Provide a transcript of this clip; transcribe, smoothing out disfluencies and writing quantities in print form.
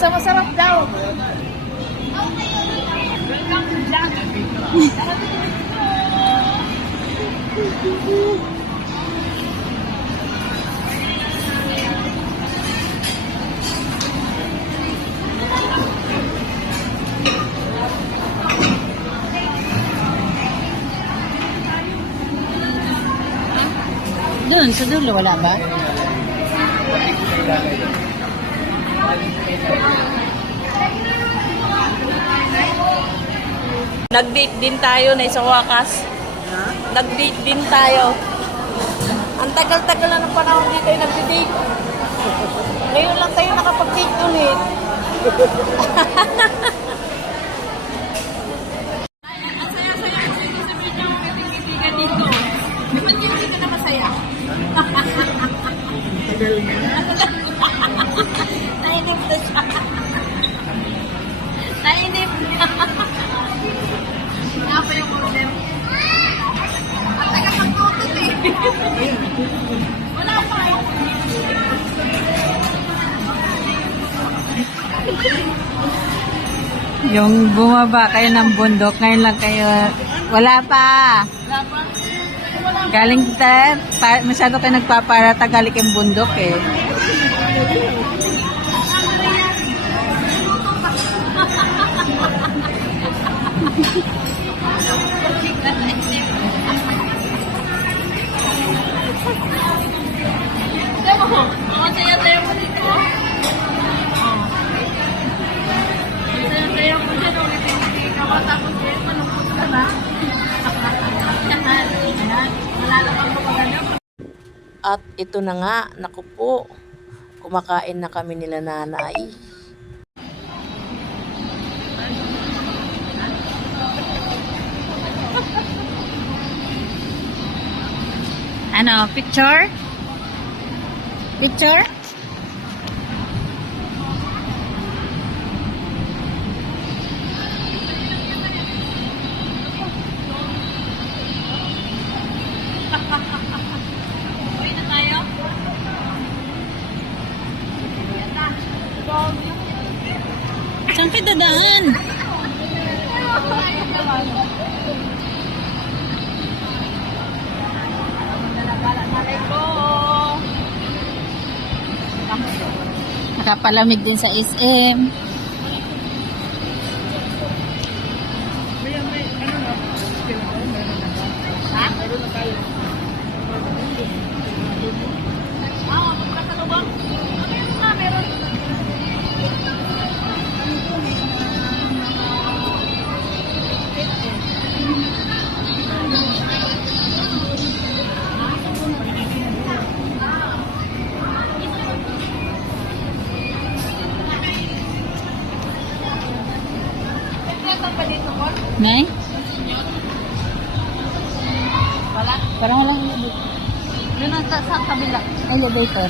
Basta masarap daw. Welcome to Jack. Doon, sa dulo, wala ba? Nag-date din tayo na sa wakas. Nag-date din tayo. Ang tagal-tagal na ng panahon dito tayo nag-date. Ngayon lang tayo nakapag-date ulit. Ang saya-saya dito sa video ng ating kaibigan dito. Di ba hindi ka na masaya? Tagal nga. Nainip na siya. Nainip na. Nga pa yung order. Ang tagal magtutot eh. Wala pa eh. Yung bumaba kayo ng bundok, ngayon lang kayo, wala pa. Wala pa. Galing masyado kayo nagpaparata, galing yung bundok eh. Diba mo? Ang saya-saya mo dito. Saya-saya mo dyan. Ulit-ulit ka pa. Tapos eh, malungkot ka na. Malalakang mo maganda. At ito na nga, naku po, kumakain na kami nila nanay. Ano, picture? Picture? Uwi na tayo? Saan kayo dadaan? Nakapalamig din sa SM. Ha? Magkasalubong? Meron na, meron. Nay? Wala? Parang walang Yun ang sa kabila. elevator.